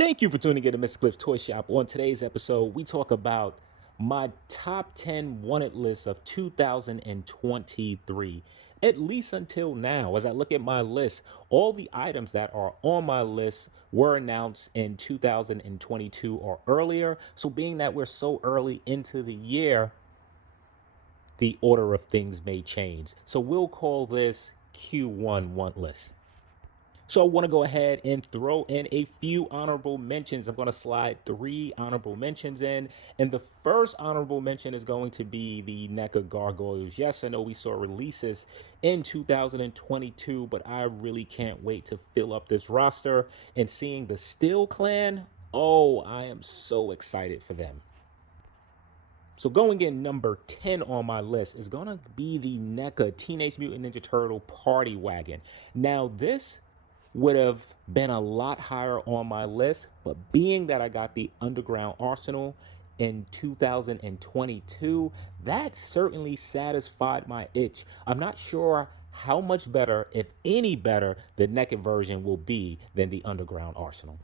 Thank you for tuning in to Mr. Cliff's Toy Shop. On today's episode, we talk about my top 10 wanted list of 2023. At least until now, as I look at my list, all the items that are on my list were announced in 2022 or earlier. So, being that we're so early into the year, the order of things may change. So, we'll call this Q1 want list. So I want to go ahead and throw in a few honorable mentions. I'm going to slide 3 honorable mentions in. And the first honorable mention is going to be the NECA Gargoyles. Yes, I know we saw releases in 2022, but I really can't wait to fill up this roster. And seeing the Steel Clan, oh, I am so excited for them. So going in number 10 on my list is going to be the NECA Teenage Mutant Ninja Turtle Party Wagon. Now this would have been a lot higher on my list, but being that I got the Underground Arsenal in 2022, that certainly satisfied my itch. I'm not sure how much better, if any better, the NECA version will be than the Underground Arsenal.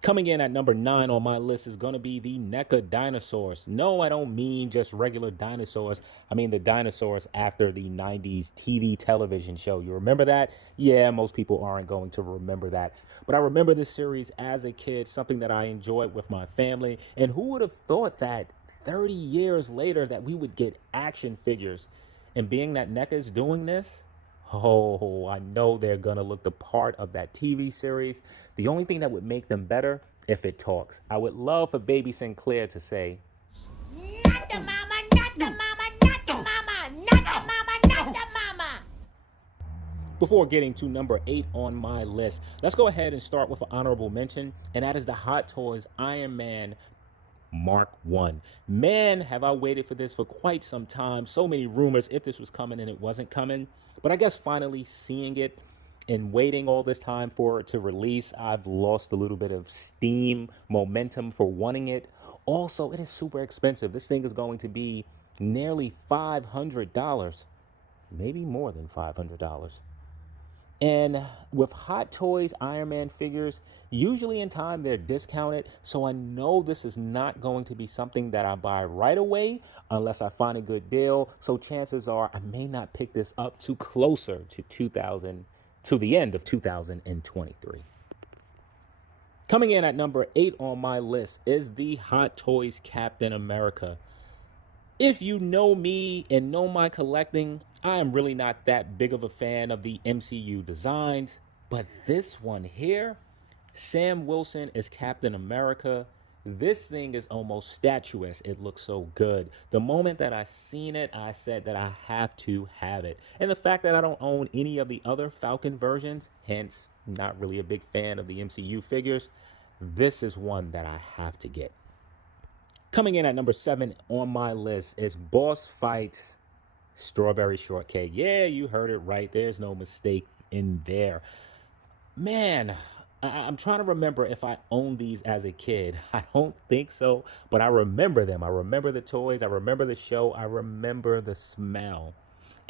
Coming in at number 9 on my list is going to be the NECA dinosaurs. No, I don't mean just regular dinosaurs. I mean the dinosaurs after the 90s TV television show. You remember that? Yeah, most people aren't going to remember that. But I remember this series as a kid, something that I enjoyed with my family. And who would have thought that 30 years later that we would get action figures? And being that NECA is doing this, oh, I know they're going to look the part of that TV series. The only thing that would make them better if it talks. I would love for Baby Sinclair to say, "Not the mama, not the mama, not the mama, not the mama, not the mama." Before getting to number 8 on my list, let's go ahead and start with an honorable mention, and that is the Hot Toys Iron Man Mark 1. Man, have I waited for this for quite some time. So many rumors if this was coming and it wasn't coming. But I guess finally seeing it and waiting all this time for it to release, I've lost a little bit of steam, momentum for wanting it. Also, it is super expensive. This thing is going to be nearly $500, maybe more than $500. And with Hot Toys Iron Man figures, usually in time they're discounted. So I know this is not going to be something that I buy right away unless I find a good deal. So chances are I may not pick this up too closer to the end of 2023. Coming in at number 8 on my list is the Hot Toys Captain America. If you know me and know my collecting, I am really not that big of a fan of the MCU designs, but this one here, Sam Wilson as Captain America, this thing is almost statuesque. It looks so good. The moment that I seen it, I said that I have to have it. And the fact that I don't own any of the other Falcon versions, hence not really a big fan of the MCU figures, this is one that I have to get. Coming in at number 7 on my list is Boss Fights Strawberry Shortcake. Yeah, you heard it right. There's no mistake in there. Man, I'm trying to remember if I owned these as a kid. I don't think so, but I remember them. I remember the toys. I remember the show. I remember the smell.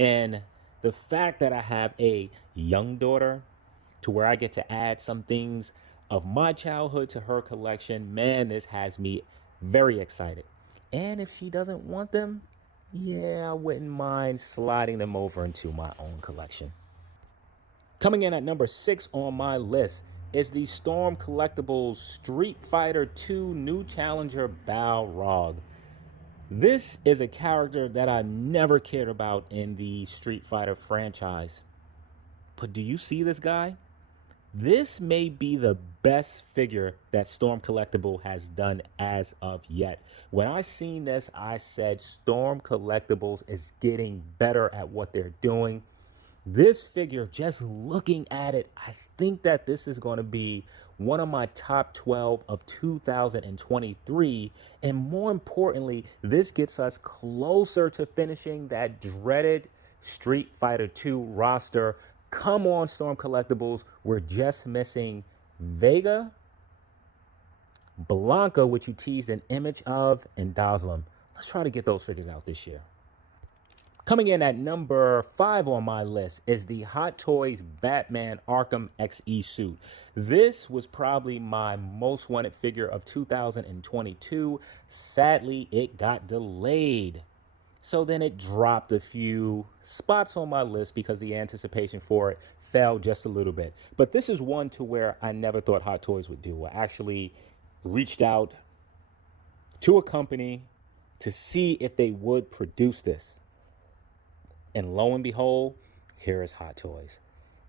And the fact that I have a young daughter to where I get to add some things of my childhood to her collection, man, this has me very excited. And if she doesn't want them, yeah, I wouldn't mind sliding them over into my own collection. Coming in at number 6 on my list is the Storm Collectibles Street Fighter 2 New Challenger Balrog. This is a character that I never cared about in the Street Fighter franchise. But do you see this guy? This may be the best figure that Storm Collectible has done as of yet. When I seen this, I said Storm Collectibles is getting better at what they're doing. This figure, just looking at it, I think that this is going to be one of my top 12 of 2023. And more importantly, this gets us closer to finishing that dreaded Street Fighter 2 roster. Come on, Storm Collectibles. We're just missing Vega, Blanca, which you teased an image of, and Dazlum. Let's try to get those figures out this year. Coming in at number 5 on my list is the Hot Toys Batman Arkham XE suit. This was probably my most wanted figure of 2022. Sadly, it got delayed. So then it dropped a few spots on my list because the anticipation for it fell just a little bit. But this is one to where I never thought Hot Toys would do. I actually reached out to a company to see if they would produce this. And lo and behold, here is Hot Toys.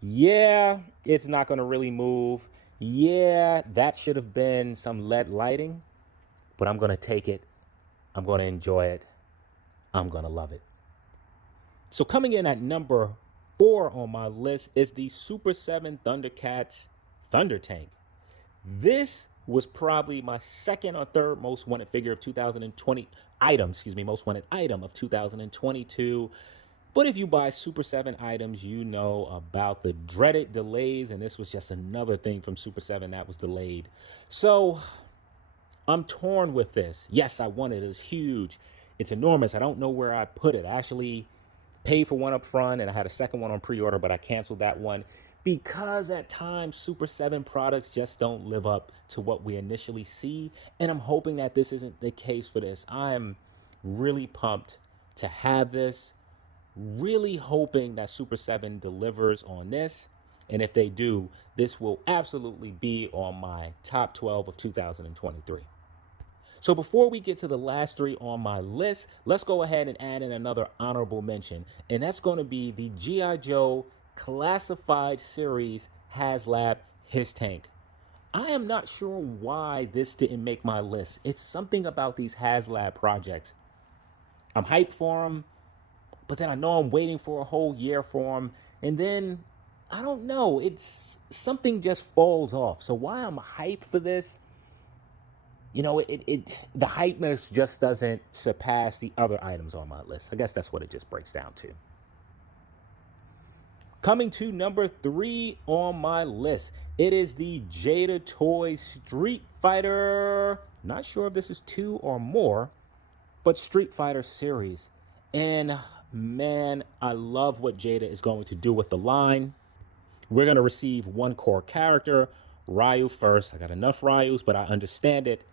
Yeah, it's not going to really move. Yeah, that should have been some LED lighting, but I'm going to take it. I'm going to enjoy it. I'm going to love it. So coming in at number 4 on my list is the Super 7 Thundercats Thunder Tank. This was probably my second or third most wanted figure of 2020 most wanted item of 2022. But if you buy Super 7 items, you know about the dreaded delays, and this was just another thing from Super 7 that was delayed. So I'm torn with this. Yes, I want it. It's huge. It's enormous. I don't know where I put it. I actually paid for one up front, and I had a second one on pre-order, but I canceled that one because at times Super 7 products just don't live up to what we initially see, and I'm hoping that this isn't the case for this. I am really pumped to have this. Really hoping that Super 7 delivers on this. And if they do, this will absolutely be on my top 12 of 2023. So before we get to the last 3 on my list, let's go ahead and add in another honorable mention. And that's going to be the G.I. Joe Classified Series HasLab His Tank. I am not sure why this didn't make my list. It's something about these HasLab projects. I'm hyped for them. But then I know I'm waiting for a whole year for them. And then, I don't know, it's something just falls off. So why I'm hyped for this, you know, the hypeness just doesn't surpass the other items on my list. I guess that's what it just breaks down to. Coming to number 3 on my list, it is the Jada Toys Street Fighter. Not sure if this is 2 or more, but Street Fighter series. And man, I love what Jada is going to do with the line. We're going to receive one core character, Ryu first. I got enough Ryus, but I understand it.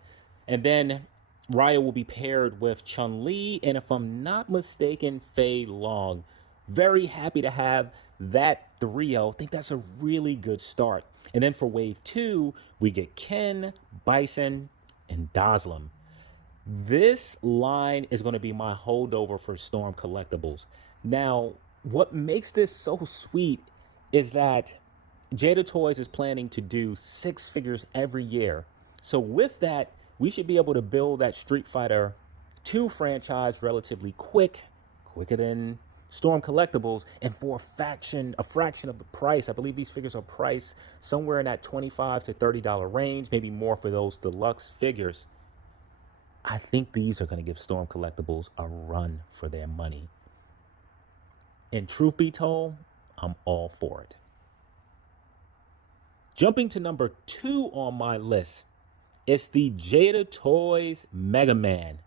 And then Ryu will be paired with Chun-Li, and if I'm not mistaken, Fei Long. Very happy to have that trio. I think that's a really good start. And then for Wave 2, we get Ken, Bison, and Dazlim. This line is going to be my holdover for Storm Collectibles. Now, what makes this so sweet is that Jada Toys is planning to do 6 figures every year. So with that, we should be able to build that Street Fighter 2 franchise relatively quicker than Storm Collectibles, and for a fraction of the price. I believe these figures are priced somewhere in that $25 to $30 range, maybe more for those deluxe figures. I think these are going to give Storm Collectibles a run for their money. And truth be told, I'm all for it. Jumping to number 2 on my list, it's the Jada Toys Mega Man.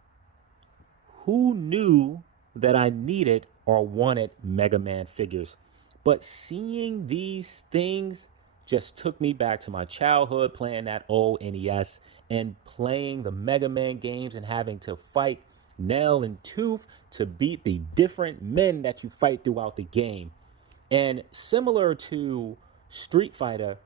Who knew that I needed or wanted Mega Man figures? But seeing these things just took me back to my childhood, playing that old NES and playing the Mega Man games and having to fight nail and tooth to beat the different men that you fight throughout the game. And similar to Street Fighter,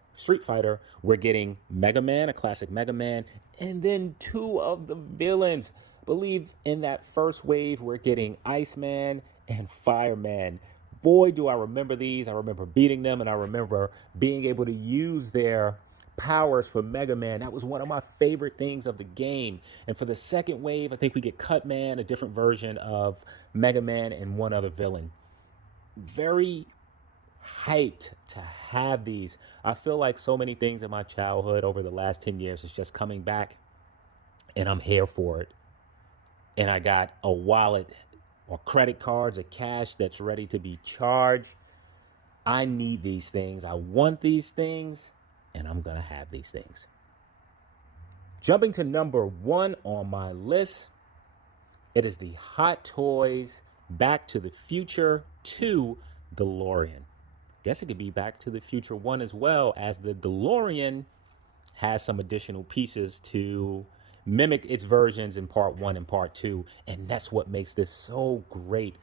we're getting Mega Man, a classic Mega Man, and then 2 of the villains. I believe in that first wave, we're getting Iceman and Fireman. Boy, do I remember these. I remember beating them, and I remember being able to use their powers for Mega Man. That was one of my favorite things of the game. And for the second wave, I think we get Cutman, a different version of Mega Man, and one other villain. Very hyped to have these. I feel like so many things in my childhood over the last 10 years is just coming back, and I'm here for it. And I got a wallet or credit cards or cash that's ready to be charged. I need these things. I want these things, and I'm going to have these things. Jumping to number 1 on my list, it is the Hot Toys Back to the Future 2 DeLorean. Guess it could be Back to the Future 1 as well, as the DeLorean has some additional pieces to mimic its versions in part 1 and part 2. And that's what makes this so great.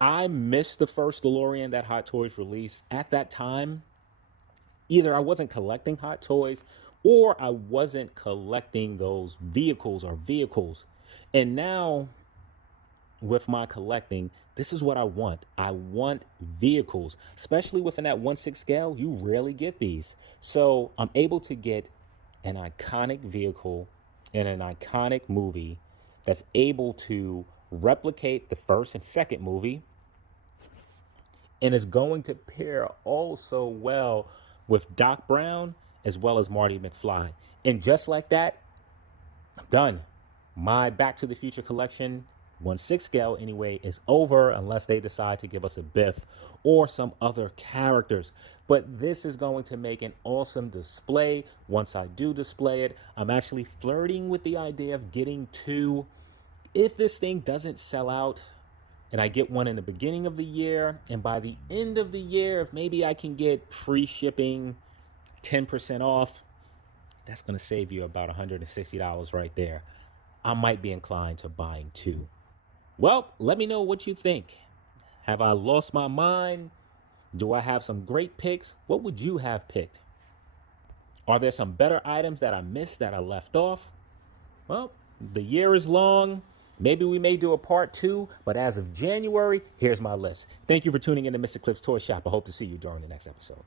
I missed the first DeLorean that Hot Toys released. At that time, either I wasn't collecting Hot Toys or I wasn't collecting those vehicles. And now with my collecting, this is what I want. I want vehicles, especially within that 1/6 scale. You rarely get these. So I'm able to get an iconic vehicle in an iconic movie that's able to replicate the first and second movie and is going to pair all so well with Doc Brown as well as Marty McFly. And just like that, I'm done. My Back to the Future collection, 1/6 scale anyway, is over unless they decide to give us a Biff or some other characters. But this is going to make an awesome display. Once I do display it, I'm actually flirting with the idea of getting two. If this thing doesn't sell out and I get one in the beginning of the year, and by the end of the year, if maybe I can get free shipping, 10% off, that's going to save you about $160 right there. I might be inclined to buying two. Well, let me know what you think. Have I lost my mind? Do I have some great picks? What would you have picked? Are there some better items that I missed that I left off? Well, the year is long. Maybe we may do a part 2, but as of January, here's my list. Thank you for tuning in to Mr. Cliff's Toy Shop. I hope to see you during the next episode.